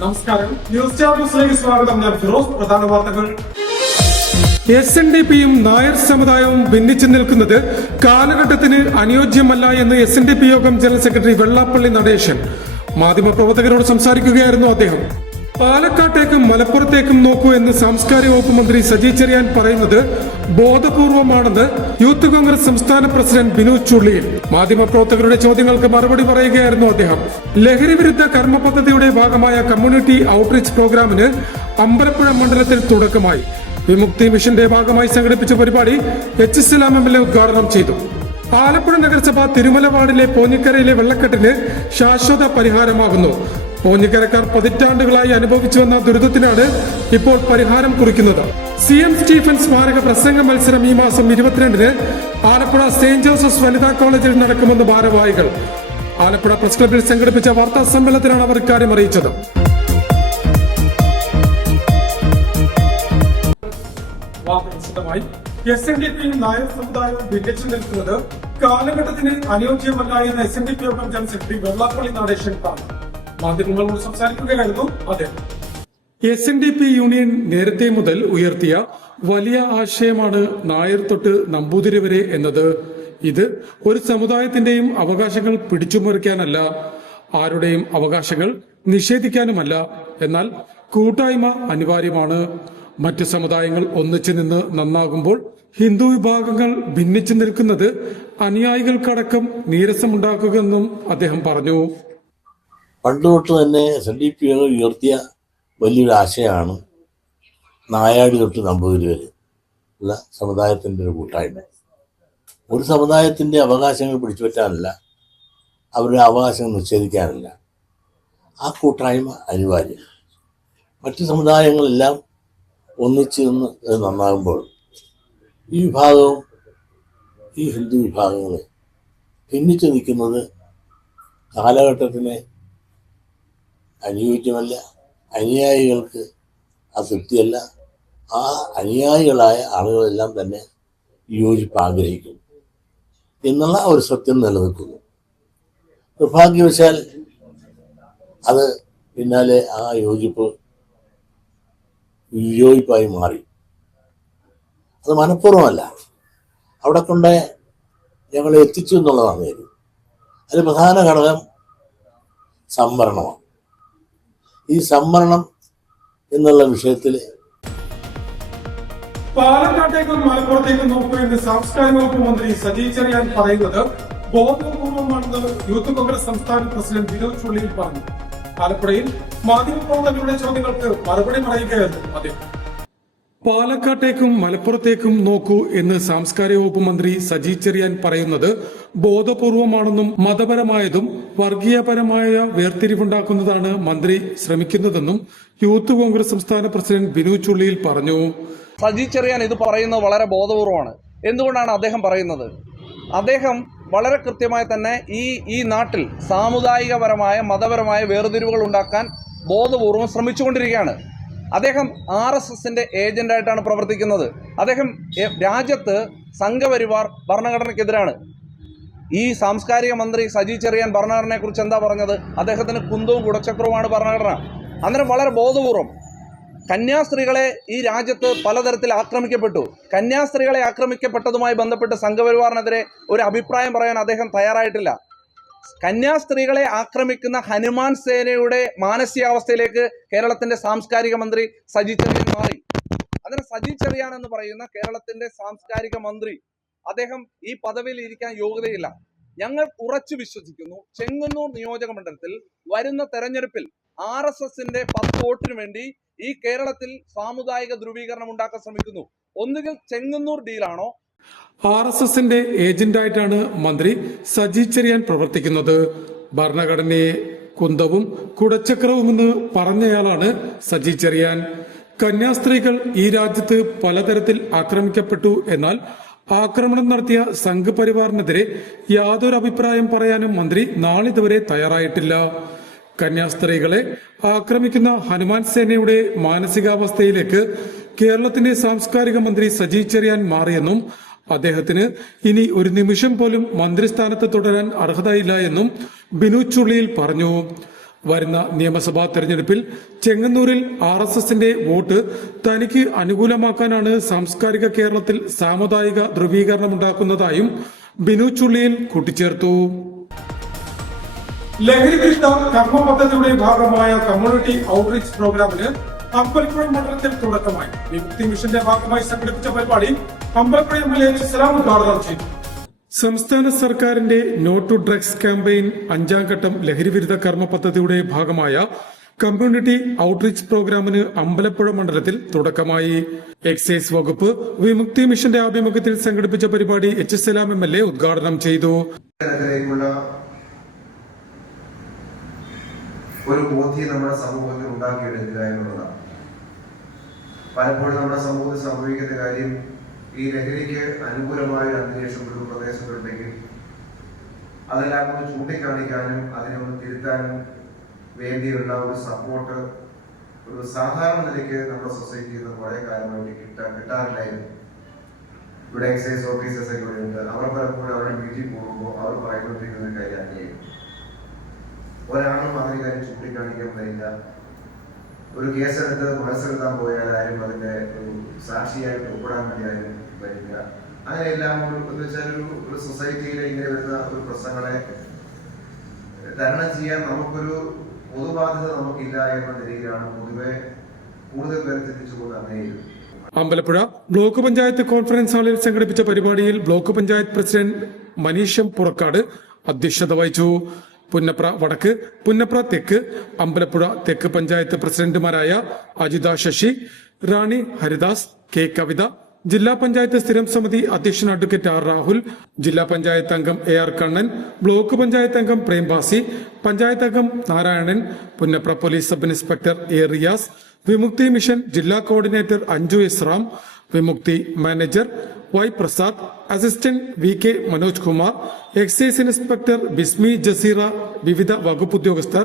നമസ്കാരം. News star ന്യൂസിലേക്ക് സ്വാഗതം. ഞാൻ ഫിറോസ്. പ്രധാന വാർത്തകൾ. SNDPയും നായർ സമുദായവും ഭിന്നിച്ചു നിൽക്കുന്നത് കാലഘട്ടത്തിന് അനുയോജ്യമല്ല എന്ന് SNDP യോഗം ജനറൽ സെക്രട്ടറി വെള്ളാപ്പള്ളി നടേശൻ മാധ്യമപ്രവർത്തകരോട് സംസാരിക്കുകയായിരുന്നു അദ്ദേഹം. പാലക്കാട്ടേക്കും മലപ്പുറത്തേക്കും നോക്കൂ എന്ന് സാംസ്കാരിക വകുപ്പ് മന്ത്രി സജി ചെറിയാൻ പറയുന്നത് ബോധപൂർവമാണെന്ന് യൂത്ത് കോൺഗ്രസ് സംസ്ഥാന പ്രസിഡന്റ് ബിനു ചുള്ളിയിൽ മാധ്യമപ്രവർത്തകരുടെ ചോദ്യങ്ങൾക്ക് മറുപടി പറയുകയായിരുന്നു അദ്ദേഹം. ലഹരി വിരുദ്ധ കർമ്മ പദ്ധതിയുടെ ഭാഗമായ കമ്മ്യൂണിറ്റി ഔട്ട്റീച്ച് പ്രോഗ്രാമിന് അമ്പലപ്പുഴ മണ്ഡലത്തിൽ തുടക്കമായി. വിമുക്തി മിഷന്റെ ഭാഗമായി സംഘടിപ്പിച്ച പരിപാടി HSLAM MLA ഉദ്ഘാടനം ചെയ്തു. ആലപ്പുഴ നഗരസഭ തിരുമല വാർഡിലെ പോഞ്ഞിക്കരയിലെ വെള്ളക്കെട്ടിന് ശാശ്വത പരിഹാരമാകുന്നു. പോഞ്ഞിക്കരക്കാർ പതിറ്റാണ്ടുകളായി അനുഭവിച്ചു വന്ന ദുരിതത്തിനാണ് ഇപ്പോൾ പരിഹാരം കുറിക്കുന്നത്. CM സ്റ്റീഫൻ സ്മാരക പ്രസംഗ മത്സരം ഈ മാസം 22-ന് ആലപ്പുഴ സെന്റ് ജോസഫ്സ് വനിതാ കോളേജിൽ നടക്കുമെന്ന് ഭാരവാഹികൾ ആലപ്പുഴ പ്രസ് ക്ലബിൽ സംഘടിപ്പിച്ച വാർത്താ സമ്മേളനത്തിലാണ് അവർ ഇക്കാര്യം അറിയിച്ചത്. SNDPയും നായർ സമുദായവും ഭിന്നിച്ചു നിൽക്കുന്നത് കാലഘട്ടത്തിന് അനുയോജ്യമല്ല എന്ന് SNDP യോഗം ജനറൽ സെക്രട്ടറി വെള്ളാപ്പള്ളി നടേശൻ പറഞ്ഞു. മാധ്യമങ്ങളോട് സംസാരിക്കുകയായിരുന്നു അദ്ദേഹം. SNDP യൂണിയൻ നേരത്തെ മുതൽ ഉയർത്തിയ വലിയ ആശയമാണ് നായർ തൊട്ട് നമ്പൂതിരി വരെ എന്നത്. ഇത് ഒരു സമുദായത്തിന്റെയും അവകാശങ്ങൾ പിടിച്ചുമുറിക്കാനല്ല, ആരുടെയും അവകാശങ്ങൾ നിഷേധിക്കാനുമല്ല. എന്നാൽ കൂട്ടായ്മ അനിവാര്യമാണ്. മറ്റ് സമുദായങ്ങൾ ഒന്നിച്ചു നിന്ന് നന്നാകുമ്പോൾ ഹിന്ദു വിഭാഗങ്ങൾ ഭിന്നിച്ചു നിൽക്കുന്നത് അനുയായികൾക്കടക്കം നീരസമുണ്ടാക്കുമെന്നും അദ്ദേഹം പറഞ്ഞു. പണ്ട് തൊട്ട് തന്നെ SNDP ഉയർത്തിയ വലിയൊരു ആശയമാണ് നായാടി തൊട്ട് നമ്പൂതിരി വരെ ഉള്ള സമുദായത്തിൻ്റെ ഒരു കൂട്ടായ്മ. ഒരു സമുദായത്തിൻ്റെ അവകാശങ്ങൾ പിടിച്ചുപറ്റാനല്ല, അവരുടെ അവകാശങ്ങൾ നിഷേധിക്കാനല്ല. ആ കൂട്ടായ്മ അനിവാര്യം. മറ്റ് സമുദായങ്ങളെല്ലാം ഒന്നിച്ച് നിന്ന് നന്നാകുമ്പോൾ ഈ വിഭാഗവും ഈ ഹിന്ദു വിഭാഗങ്ങൾ ഭിന്നിച്ചു നിൽക്കുന്നത് കാലഘട്ടത്തിന് അനുയോജ്യമല്ല, അനുയായികൾക്ക് തൃപ്തിയല്ല. ആ അനുയായികളായ ആളുകളെല്ലാം തന്നെ യോജിപ്പ് ആഗ്രഹിക്കുന്നു എന്നുള്ള ഒരു സത്യം നിലനിൽക്കുന്നു. നിർഭാഗ്യവശാൽ അത് പിന്നാലെ ആ യോജിപ്പ് വിയോജിപ്പായി മാറി. അത് മനഃപൂർവ്വമല്ല, അവിടെ കൊണ്ട് ഞങ്ങളെ എത്തിച്ചു എന്നുള്ളതാണ് കാര്യം. അതിൽ പ്രധാന ഘടകം സംവരണമാണ്. ഈ സംവരണം എന്നുള്ള വിഷയത്തിൽ പാലക്കാട്ടേക്കും മലപ്പുറത്തേക്കും നോക്കൂ എന്ന് സാംസ്കാരിക വകുപ്പ് മന്ത്രി സജി ചെറിയാൻ പറയുന്നത് ബോധപൂർവമാണെന്ന് യൂത്ത് കോൺഗ്രസ് സംസ്ഥാന പ്രസിഡന്റ് ബിനു ചുള്ളിയിൽ പറഞ്ഞു. ആലപ്പുഴയിൽ മാധ്യമപ്രവർത്തകരുടെ ചോദ്യങ്ങൾക്ക് മറുപടി പറയുകയായിരുന്നു അദ്ദേഹം. പാലക്കാട്ടേക്കും മലപ്പുറത്തേക്കും നോക്കൂ എന്ന് സാംസ്കാരിക വകുപ്പ് മന്ത്രി സജി ചെറിയാൻ പറയുന്നത് ബോധപൂർവമാണെന്നും മതപരമായതും വർഗീയപരമായ വേർതിരിവുണ്ടാക്കുന്നതാണ് മന്ത്രി ശ്രമിക്കുന്നതെന്നും യൂത്ത് കോൺഗ്രസ് സംസ്ഥാന പ്രസിഡന്റ് ബിനു ചുള്ളിയിൽ പറഞ്ഞു. സജി ചെറിയാൻ ഇത് പറയുന്നത് വളരെ ബോധപൂർവമാണ്. എന്തുകൊണ്ടാണ് അദ്ദേഹം പറയുന്നത്? അദ്ദേഹം വളരെ കൃത്യമായി തന്നെ ഈ നാട്ടിൽ സാമുദായികപരമായ മതപരമായ വേർതിരിവുകൾ ഉണ്ടാക്കാൻ ബോധപൂർവം ശ്രമിച്ചുകൊണ്ടിരിക്കുകയാണ്. അദ്ദേഹം RSSന്റെ ഏജന്റായിട്ടാണ് പ്രവർത്തിക്കുന്നത്. അദ്ദേഹം രാജ്യത്ത് സംഘപരിവാർ ഭരണഘടനയ്ക്കെതിരാണ്. ഈ സാംസ്കാരിക മന്ത്രി സജി ചെറിയാൻ ഭരണഘടനയെക്കുറിച്ച് എന്താ പറഞ്ഞത്? അദ്ദേഹത്തിന് കുന്തവും കുടച്ചക്രവുമാണ് ഭരണഘടന. അന്നേരം വളരെ ബോധപൂർവം കന്യാസ്ത്രീകളെ ഈ രാജ്യത്ത് പലതരത്തിൽ ആക്രമിക്കപ്പെട്ടു. കന്യാസ്ത്രീകളെ ആക്രമിക്കപ്പെട്ടതുമായി ബന്ധപ്പെട്ട് സംഘപരിവാറിനെതിരെ ഒരു അഭിപ്രായം പറയാൻ അദ്ദേഹം തയ്യാറായിട്ടില്ല. കന്യാസ്ത്രീകളെ ആക്രമിക്കുന്ന ഹനുമാൻ സേനയുടെ മാനസികാവസ്ഥയിലേക്ക് കേരളത്തിന്റെ സാംസ്കാരിക മന്ത്രി സജി ചെറിയാൻ മാറി. അതിന് സജി ചെറിയാൻ എന്ന് പറയുന്ന കേരളത്തിന്റെ സാംസ്കാരിക മന്ത്രി, അദ്ദേഹം ഈ പദവിയിൽ ഇരിക്കാൻ യോഗ്യതയില്ല. ഞങ്ങൾ ഉറച്ചു വിശ്വസിക്കുന്നു, ചെങ്ങന്നൂർ നിയോജക മണ്ഡലത്തിൽ വരുന്ന തെരഞ്ഞെടുപ്പിൽ RSSന്റെ 10 വോട്ടിന് വേണ്ടി ഈ കേരളത്തിൽ സാമുദായിക ധ്രുവീകരണം ഉണ്ടാക്കാൻ ശ്രമിക്കുന്നു. ഒന്നുകിൽ ചെങ്ങന്നൂർ ഡീലാണോ? RSSന്റെ ഏജന്റായിട്ടാണ് മന്ത്രി സജി ചെറിയാൻ പ്രവർത്തിക്കുന്നത്. ഭരണഘടനയെ കുന്തവും കുടച്ചക്രവുമെന്ന് പറഞ്ഞയാളാണ് സജി ചെറിയാൻ. കന്യാസ്ത്രീകൾ ഈ രാജ്യത്ത് പലതരത്തിൽ ആക്രമിക്കപ്പെട്ടു. എന്നാൽ ആക്രമണം നടത്തിയ സംഘപരിവാറിനെതിരെ യാതൊരു അഭിപ്രായം പറയാനും മന്ത്രി നാളിതുവരെ തയ്യാറായിട്ടില്ല. കന്യാസ്ത്രീകളെ ആക്രമിക്കുന്ന ഹനുമാൻ സേനയുടെ മാനസികാവസ്ഥയിലേക്ക് കേരളത്തിന്റെ സാംസ്കാരിക മന്ത്രി സജി ചെറിയാൻ മാറിയെന്നും അദ്ദേഹത്തിന് ഇനി ഒരു നിമിഷം പോലും മന്ത്രിസ്ഥാനത്ത് തുടരാൻ അർഹതയില്ല എന്നും ബിനു ചുള്ളിയിൽ പറഞ്ഞു. വരുന്ന നിയമസഭാ തെരഞ്ഞെടുപ്പിൽ ചെങ്ങന്നൂരിൽ RSSന്റെ വോട്ട് തനിക്ക് അനുകൂലമാക്കാനാണ് സാംസ്കാരിക കേരളത്തിൽ സാമുദായിക ധ്രുവീകരണമുണ്ടാക്കുന്നതായും ബിനു ചുള്ളിയിൽ കൂട്ടിച്ചേർത്തു. ലഹരി വിരുദ്ധ കർമ്മ പദ്ധതിയുടെ ഭാഗമായ കമ്മ്യൂണിറ്റി ഔട്ട്റീച്ച് പ്രോഗ്രാമിന് അമ്പലപ്പുഴ മണ്ഡലത്തിൽ തുടക്കമായി. വിമുക്തി മിഷന്റെ ഭാഗമായി സംഘടിപ്പിച്ച പരിപാടി അമ്പലപ്പുഴ MLA സലാം ഉദ്ഘാടനം ചെയ്തു. സംസ്ഥാന സർക്കാരിന്റെ നോ ടു ഡ്രഗ്സ് ക്യാമ്പയിൻ 5ാം ഘട്ടം ലഹരി വിരുദ്ധ കർമ്മ പദ്ധതിയുടെ ഭാഗമായ കമ്മ്യൂണിറ്റി ഔട്ട്റീച്ച് പ്രോഗ്രാമിന് അമ്പലപ്പുഴ മണ്ഡലത്തിൽ തുടക്കമായി. എക്സൈസ് വകുപ്പ് വിമുക്തി മിഷന്റെ ആഭിമുഖ്യത്തിൽ സംഘടിപ്പിച്ച പരിപാടി സലാം MLA ഉദ്ഘാടനം ചെയ്തു. ഒരു ബോധ്യം നമ്മുടെ സമൂഹത്തിൽ ഉണ്ടാക്കിയെടുക്കുക എന്നുള്ളതാണ്. പലപ്പോഴും നമ്മുടെ സമൂഹത്തിൽ സംഭവിക്കുന്ന കാര്യം, ഈ ലഹരിക്ക് അനുകൂലമായ ഒരു അന്തരീക്ഷം ഒരു പ്രദേശത്തുണ്ടെങ്കിൽ അതെല്ലാം ഒന്ന് ചൂണ്ടിക്കാണിക്കാനും അതിനെ ഒന്ന് തിരുത്താനും വേണ്ടിയുള്ള ഒരു സപ്പോർട്ട് ഒരു സാധാരണ നിലയ്ക്ക് നമ്മുടെ സൊസൈറ്റിയിൽ നിന്ന് കുറെ കാലമായിട്ട് കിട്ടാറില്ലായിരുന്നു. ഇവിടെ എക്സൈസ് ഓഫീസേഴ്സ് ഒക്കെ ഉണ്ട്. അവർ പലപ്പോഴും അവരുടെ വീട്ടിൽ പോകുമ്പോൾ അവർ പറയുന്നതിരിക്കുന്ന കാര്യം അങ്ങനെയായിരുന്നു. ഒരാളും അതിന് കാര്യം ചൂണ്ടിക്കാണിക്കാൻ വരില്ല. ഒരു കേസെടുത്ത് മനസ്സിലെത്താൻ പോയാൽ ആരും അതിന്റെ ഒരു സാക്ഷിയായിട്ട് ഒപ്പിടാൻ വേണ്ടി ആരും വരില്ല. അങ്ങനെയെല്ലാം എന്ന് വെച്ചാൽ ഒരു സൊസൈറ്റിയിലെ ഇങ്ങനെ വരുന്ന ഒരു പ്രശ്നങ്ങളെ തരണം ചെയ്യാൻ നമുക്കൊരു പൊതുബാധ്യത നമുക്കില്ല എന്ന നിലയിലാണ് പൊതുവെ കൂടുതൽ പേർ ചിന്തിച്ചുകൊണ്ട് അങ്ങനെയും. അമ്പലപ്പുഴ ബ്ലോക്ക് പഞ്ചായത്ത് കോൺഫറൻസ് ഹാളിൽ സംഘടിപ്പിച്ച പരിപാടിയിൽ ബ്ലോക്ക് പഞ്ചായത്ത് പ്രസിഡന്റ് മനീഷം പുറക്കാട് അധ്യക്ഷത വഹിച്ചു. പുന്നപ്ര വടക്ക്, പുന്നപ്ര തെക്ക്, അമ്പലപ്പുഴ തെക്ക് പഞ്ചായത്ത് പ്രസിഡന്റുമാരായ അജിത ശശി, റാണി ഹരിദാസ്, കെ കവിത, ജില്ലാ പഞ്ചായത്ത് സ്ഥിരം സമിതി അധ്യക്ഷൻ അഡ്വക്കേറ്റ് R രാഹുൽ, ജില്ലാ പഞ്ചായത്ത് അംഗം AR കണ്ണൻ, ബ്ലോക്ക് പഞ്ചായത്ത് അംഗം പ്രേംബാസി, പഞ്ചായത്ത് അംഗം Narayanan, Punnapra police sub inspector A Riyas, Vimukthi mission ജില്ലാ കോർഡിനേറ്റർ അഞ്ജു എസ്റാം, Vimukthi manager Y Prasad, assistant VK Manoj Kumar, excise inspector Bismi Jaseera, വിവിധ വകുപ്പ് ഉദ്യോഗസ്ഥർ,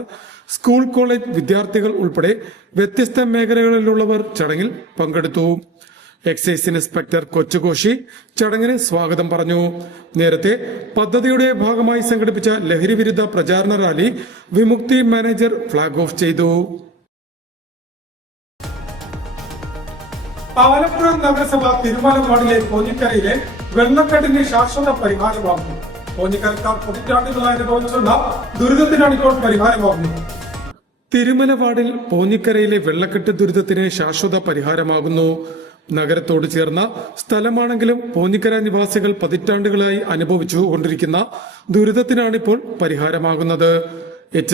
സ്കൂൾ കോളേജ് വിദ്യാർത്ഥികൾ ഉൾപ്പെടെ വ്യത്യസ്ത മേഖലകളിലുള്ളവർ ചടങ്ങിൽ പങ്കെടുത്തു. എക്സൈസ് ഇൻസ്പെക്ടർ കൊച്ചുകോശി ചടങ്ങിന് സ്വാഗതം പറഞ്ഞു. നേരത്തെ പദ്ധതിയുടെ ഭാഗമായി സംഘടിപ്പിച്ച ലഹരി വിരുദ്ധ പ്രചാരണ റാലി വിമുക്തി മാനേജർ ഫ്ളാഗ് ഓഫ് ചെയ്തു. ആലപ്പുഴ നഗരസഭ തിരുമല വാർഡിലെ പോഞ്ഞിക്കരയിലെ വെള്ളക്കെട്ടിന് ശാശ്വത പരിഹാരമാകുന്നു. പോഞ്ഞിക്കരക്കാർ പതിറ്റാണ്ടുകളായി അനുഭവിച്ചുള്ള ദുരിതത്തിനാണ് ഇപ്പോൾ പരിഹാരമാകുന്നത്. തിരുമല വാർഡിൽ പോഞ്ഞിക്കരയിലെ വെള്ളക്കെട്ട് ദുരിതത്തിന് ശാശ്വത പരിഹാരമാകുന്നു. നഗരത്തോട് ചേർന്ന സ്ഥലമാണെങ്കിലും പോഞ്ഞിക്കര നിവാസികൾ പതിറ്റാണ്ടുകളായി അനുഭവിച്ചു കൊണ്ടിരിക്കുന്ന ദുരിതത്തിനാണിപ്പോൾ പരിഹാരമാകുന്നത്.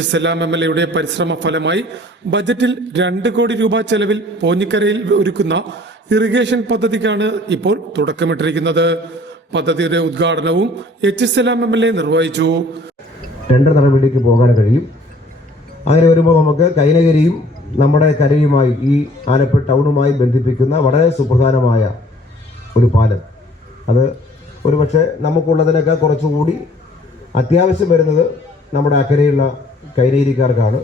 സലാം MLAയുടെ പരിശ്രമ ഫലമായി ബജറ്റിൽ 2 കോടി രൂപ ചെലവിൽ പോഞ്ഞിക്കരയിൽ ഒരുക്കുന്ന ഇറിഗേഷൻ പദ്ധതിക്കാണ് ഇപ്പോൾ തുടക്കമിട്ടിരിക്കുന്നത്. പദ്ധതിയുടെ ഉദ്ഘാടനവും സലാം MLA നിർവഹിച്ചു. ടെൻഡർ നടപടിക്ക് പോകാൻ കഴിയും. അങ്ങനെ വരുമ്പോൾ നമുക്ക് കൈനകരിയും നമ്മുടെ കരയുമായി ഈ ആലപ്പുഴ ടൗണുമായി ബന്ധിപ്പിക്കുന്ന വളരെ സുപ്രധാനമായ ഒരു പാലം, അത് ഒരുപക്ഷെ നമുക്കുള്ളതിനേക്കാൾ കുറച്ചുകൂടി അത്യാവശ്യം വരുന്നത് നമ്മുടെ അക്കരയുള്ള കൈനേരിക്കാർക്കാണ്.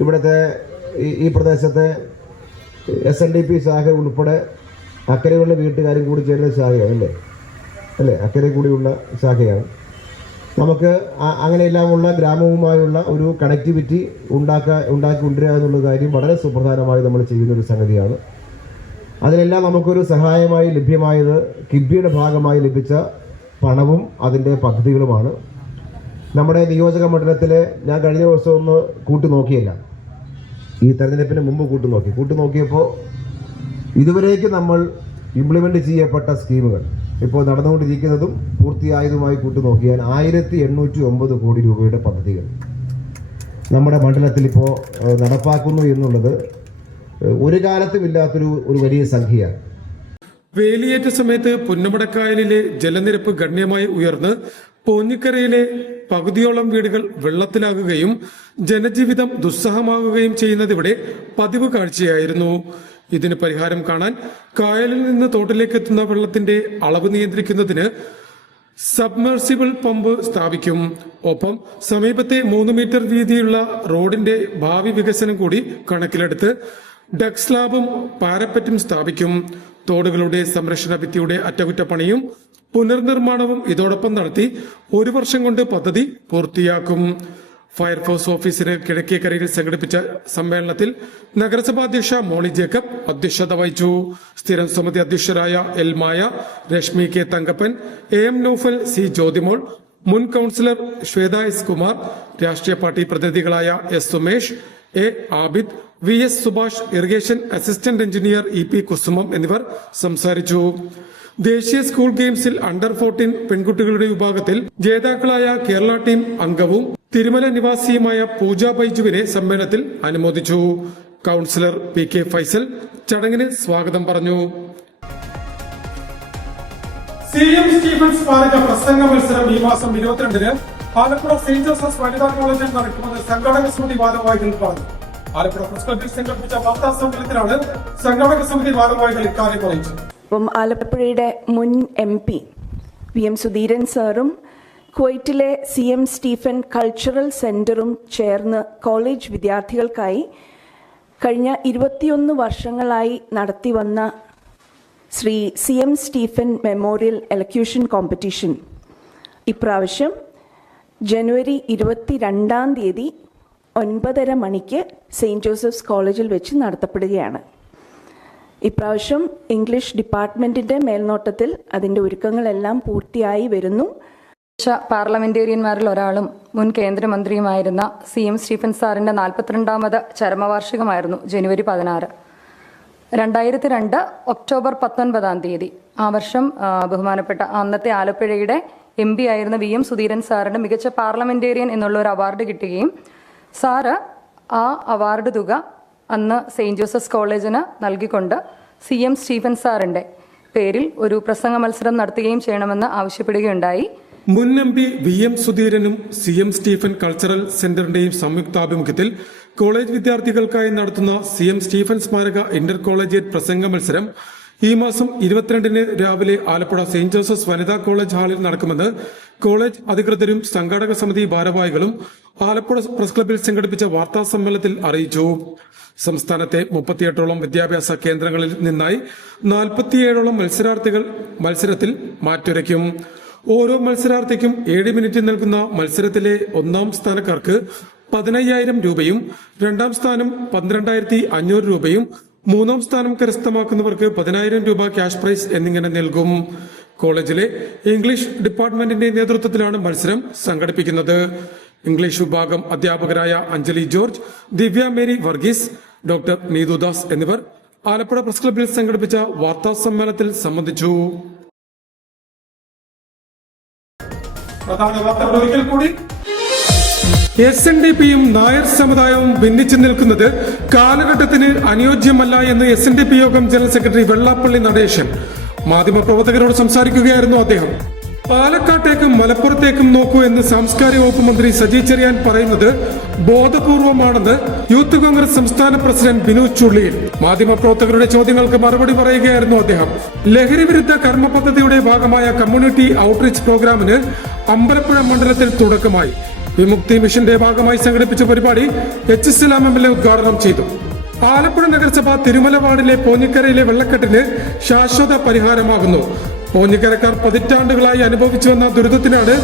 ഇവിടുത്തെ ഈ പ്രദേശത്തെ SNDP ശാഖ ഉൾപ്പെടെ അക്കരയുള്ള വീട്ടുകാരും കൂടി ചേരുന്ന ശാഖയാണ് അല്ലേ അക്കരെ കൂടിയുള്ള ശാഖയാണ്. നമുക്ക് അങ്ങനെയെല്ലാമുള്ള ഗ്രാമവുമായുള്ള ഒരു കണക്ടിവിറ്റി ഉണ്ടാക്കി കൊണ്ടുവരിക എന്നുള്ള കാര്യം വളരെ സുപ്രധാനമായി നമ്മൾ ചെയ്യുന്നൊരു സംഗതിയാണ്. അതിനെല്ലാം നമുക്കൊരു സഹായമായി ലഭ്യമായത് കിബിയുടെ ഭാഗമായി ലഭിച്ച പണവും അതിൻ്റെ പദ്ധതികളുമാണ്. നമ്മുടെ നിയോജക മണ്ഡലത്തിലെ ഞാൻ കഴിഞ്ഞ ദിവസം ഒന്ന് കൂട്ടുനോക്കിയില്ല, ഈ തെരഞ്ഞെടുപ്പിന് മുമ്പ് കൂട്ടുനോക്കിയപ്പോൾ ഇതുവരേക്ക് നമ്മൾ ഇംപ്ലിമെൻ്റ് ചെയ്യപ്പെട്ട സ്കീമുകൾ ഇപ്പോൾ നടന്നുകൊണ്ടിരിക്കുന്നതും പൂർത്തിയായതുമായി കൂട്ടുനോക്കിയാൽ 1809 കോടി രൂപയുടെ പദ്ധതികൾ നമ്മുടെ മണ്ഡലത്തിൽ ഇപ്പോൾ നടപ്പാക്കുന്നു എന്നുള്ളത് ഒരു കാലത്തും ഇല്ലാത്തൊരു വലിയ സംഖ്യയാണ്. വേലിയേറ്റ സമയത്ത് പുന്നമടക്കായലിലെ ജലനിരപ്പ് ഗണ്യമായി ഉയർന്ന് പോഞ്ഞിക്കരയിലെ പകുതിയോളം വീടുകൾ വെള്ളത്തിലാകുകയും ജനജീവിതം ദുസ്സഹമാകുകയും ചെയ്യുന്നതിവിടെ പതിവ് കാഴ്ചയായിരുന്നു. ഇതിന് പരിഹാരം കാണാൻ കായലിൽ നിന്ന് തോട്ടിലേക്ക് എത്തുന്ന വെള്ളത്തിന്റെ അളവ് നിയന്ത്രിക്കുന്നതിന് സബ്മേർസിബിൾ പമ്പ് സ്ഥാപിക്കും. ഒപ്പം സമീപത്തെ 3 മീറ്റർ വീതിയുള്ള റോഡിന്റെ ഭാവി വികസനം കൂടി കണക്കിലെടുത്ത് ഡക്ക് സ്ലാബും പാരപ്പറ്റും സ്ഥാപിക്കും. തോടുകളുടെ സംരക്ഷണ ഭിത്തിയുടെ അറ്റകുറ്റപ്പണിയും പുനർനിർമ്മാണവും ഇതോടൊപ്പം നടത്തി 1 വർഷം കൊണ്ട് പദ്ധതി പൂർത്തിയാക്കും. ഫയർഫോഴ്സ് ഓഫീസിന് കിഴക്കേക്കരയിൽ സംഘടിപ്പിച്ച സമ്മേളനത്തിൽ നഗരസഭാ അധ്യക്ഷ മോളി ജേക്കബ് അധ്യക്ഷത വഹിച്ചു. സ്ഥിരം സമിതി അധ്യക്ഷരായ L Maya, Reshmi K Thankappan, AM Noufal, C Jyothimol, മുൻ കൌൺസിലർ ശ്വേത എസ് കുമാർ, രാഷ്ട്രീയ പാർട്ടി പ്രതിനിധികളായ S Sumesh, A Abid, VS Subhash, irrigation assistant engineer EP Kusumam എന്നിവർ സംസാരിച്ചു. ദേശീയ സ്കൂൾ ഗെയിംസിൽ അണ്ടർ 14 പെൺകുട്ടികളുടെ വിഭാഗത്തിൽ ജേതാക്കളായ കേരള ടീം അംഗവും തിരുമല നിവാസിയുമായ പൂജ ബൈജുവിനെ സമ്മേളനത്തിൽ അനുമോദിച്ചു. കൌൺസിലർ PK ഫൈസൽ ചടങ്ങിന് സ്വാഗതം പറഞ്ഞു. CM സ്റ്റീഫൻ സ്മാരക പ്രസംഗ മത്സരം ഈ മാസം 22-ന് ആലപ്പുഴ സെന്റ് ജോസഫ് വനിതാ കോളേജിൽ നടക്കുമെന്ന് സംഘാടക സമിതി ഭാരവാഹികൾ പറഞ്ഞു. ആലപ്പുഴ പ്രസ് ക്ലബ്ബിൽ സംഘടിപ്പിച്ച വാർത്താ സമ്മേളനത്തിലാണ് സംഘാടക സമിതി ഭാരവാഹികൾ ഇക്കാര്യം അറിയിച്ചത്. ആലപ്പുഴയുടെ മുൻ MP VM സുധീരൻ സാറും കുവൈറ്റിലെ CM സ്റ്റീഫൻ കൾച്ചറൽ സെന്ററും ചേർന്ന് കോളേജ് വിദ്യാർത്ഥികൾക്കായി കഴിഞ്ഞ 21 വർഷങ്ങളായി നടത്തിവന്ന Shri CM Stephen memorial elocution competition ഇപ്രാവശ്യം ജനുവരി 22-ാം തീയതി 9:30 മണിക്ക് സെയിൻറ്റ് ജോസഫ്സ് കോളേജിൽ വെച്ച് നടത്തപ്പെടുകയാണ്. ഇപ്രാവശ്യം ഇംഗ്ലീഷ് ഡിപ്പാർട്ട്മെന്റിന്റെ മേൽനോട്ടത്തിൽ അതിന്റെ ഒരുക്കങ്ങളെല്ലാം പൂർത്തിയായി വരുന്നു. പാർലമെന്റേറിയന്മാരിൽ ഒരാളും മുൻ കേന്ദ്രമന്ത്രിയുമായിരുന്ന CM സ്റ്റീഫൻ സാറിന്റെ 42ാമത് ചരമവാർഷികമായിരുന്നു ജനുവരി 16. 2002 ഒക്ടോബർ 19-ാം തീയതി ആ വർഷം ബഹുമാനപ്പെട്ട അന്നത്തെ ആലപ്പുഴയുടെ MP ആയിരുന്ന VM സുധീരൻ സാറിന് മികച്ച പാർലമെന്റേറിയൻ എന്നുള്ള ഒരു അവാർഡ് കിട്ടുകയും സാറ് ആ അവാർഡ് തുക അന്ന് സെയിൻറ്റ് ജോസഫ്സ് കോളേജിന് നൽകിക്കൊണ്ട് CM സ്റ്റീഫൻ സാറിന്റെ പേരിൽ ഒരു പ്രസംഗ മത്സരം നടത്തുകയും ചെയ്യണമെന്ന് ആവശ്യപ്പെടുകയുണ്ടായി. മുൻ MP VM സുധീരനും CM സ്റ്റീഫൻ കൾച്ചറൽ സെന്ററിന്റെയും സംയുക്താഭിമുഖ്യത്തിൽ കോളേജ് വിദ്യാർത്ഥികൾക്കായി നടത്തുന്ന CM സ്റ്റീഫൻ സ്മാരക ഇന്റർ കോളേജിയറ്റ് പ്രസംഗ മത്സരം ഈ മാസം 22-ന് രാവിലെ ആലപ്പുഴ സെയിന്റ് ജോസഫ്സ് വനിതാ കോളേജ് ഹാളിൽ നടക്കുമെന്ന് കോളേജ് അധികൃതരും സംഘാടക സമിതി ഭാരവാഹികളും ആലപ്പുഴ പ്രസ് ക്ലബ്ബിൽ സംഘടിപ്പിച്ച വാർത്താ സമ്മേളനത്തിൽ അറിയിച്ചു. സംസ്ഥാനത്തെ 38ഓളം വിദ്യാഭ്യാസ കേന്ദ്രങ്ങളിൽ നിന്നായി 47ഓളം മത്സരാർത്ഥികൾ മത്സരത്തിൽ മാറ്റുരയ്ക്കും. ഓരോ മത്സരാർത്ഥിക്കും 7 മിനിറ്റ് നൽകുന്ന മത്സരത്തിലെ 1ാം സ്ഥാനക്കാർക്ക് 15,000 രൂപയും 2ാം സ്ഥാനം 12,500 രൂപയും 3ാം സ്ഥാനം കരസ്ഥമാക്കുന്നവർക്ക് 10,000 രൂപ ക്യാഷ് പ്രൈസ് എന്നിങ്ങനെ നൽകും. കോളേജിലെ ഇംഗ്ലീഷ് ഡിപ്പാർട്ട്മെന്റിന്റെ നേതൃത്വത്തിലാണ് മത്സരം സംഘടിപ്പിക്കുന്നത്. ഇംഗ്ലീഷ് വിഭാഗം അധ്യാപകരായ അഞ്ജലി ജോർജ്, ദിവ്യ മേരി വർഗീസ്, ഡോക്ടർ നീതുദാസ് എന്നിവർ ആലപ്പുഴ പ്രസ് ക്ലബ്ബിൽ സംഘടിപ്പിച്ച വാർത്താ സമ്മേളനത്തിൽ സംബന്ധിച്ചു. പ്രധാന വാർത്തകൾ ഒരിക്കൽ കൂടി. SNDPയും നായർ സമുദായവും ഭിന്നിച്ചു നിൽക്കുന്നത് കാലഘട്ടത്തിന് അനുയോജ്യമല്ല എന്ന് SNDP യോഗം ജനറൽ സെക്രട്ടറി വെള്ളാപ്പള്ളി നടേശൻ മാധ്യമപ്രവർത്തകരോട് സംസാരിക്കുകയായിരുന്നു അദ്ദേഹം. പാലക്കാട്ടേക്കും മലപ്പുറത്തേക്കും നോക്കൂ എന്ന് സാംസ്കാരിക വകുപ്പ് മന്ത്രി സജി ചെറിയാൻ പറയുന്നത് ബോധപൂർവമാണെന്ന് യൂത്ത് കോൺഗ്രസ് സംസ്ഥാന പ്രസിഡന്റ് ബിനു ചുള്ളിയിൽ മാധ്യമപ്രവർത്തകരുടെ ചോദ്യങ്ങൾക്ക് മറുപടി പറയുകയായിരുന്നു അദ്ദേഹം. ലഹരി വിരുദ്ധ കർമ്മ പദ്ധതിയുടെ ഭാഗമായ കമ്മ്യൂണിറ്റി ഔട്ട്റീച്ച് പ്രോഗ്രാമിന് അമ്പലപ്പുഴ മണ്ഡലത്തിൽ തുടക്കമായി. വിമുക്തി മിഷന്റെ ഭാഗമായി സംഘടിപ്പിച്ച പരിപാടി HSLAM MLA ഉദ്ഘാടനം ചെയ്തു. ആലപ്പുഴ നഗരസഭ തിരുമല വാർഡിലെ പോഞ്ഞിക്കരയിലെ വെള്ളക്കെട്ടിന് ശാശ്വത പരിഹാരമാകുന്നു. പോഞ്ഞിക്കരക്കാർ പതിറ്റാണ്ടുകളായി അനുഭവിച്ചു വന്ന ദുരിതത്തിനാണ്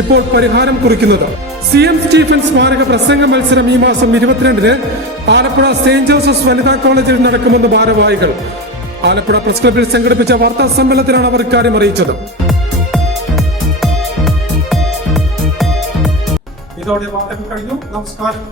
ഇപ്പോൾ പരിഹാരം കുറിക്കുന്നത്. CM സ്റ്റീഫൻ സ്മാരക പ്രസംഗ മത്സരം ഈ മാസം 22-ന് ആലപ്പുഴ സെയിന്റ് ജോസഫ്സ് വനിതാ കോളേജിൽ നടക്കുമെന്ന് ഭാരവാഹികൾ ആലപ്പുഴ പ്രസ് ക്ലബ്ബിൽ സംഘടിപ്പിച്ച വാർത്താ സമ്മേളനത്തിലാണ് അവർ ഇക്കാര്യം അറിയിച്ചത്. ഇതോടെ വാർത്തകൾ കഴിഞ്ഞു. നമസ്കാരം.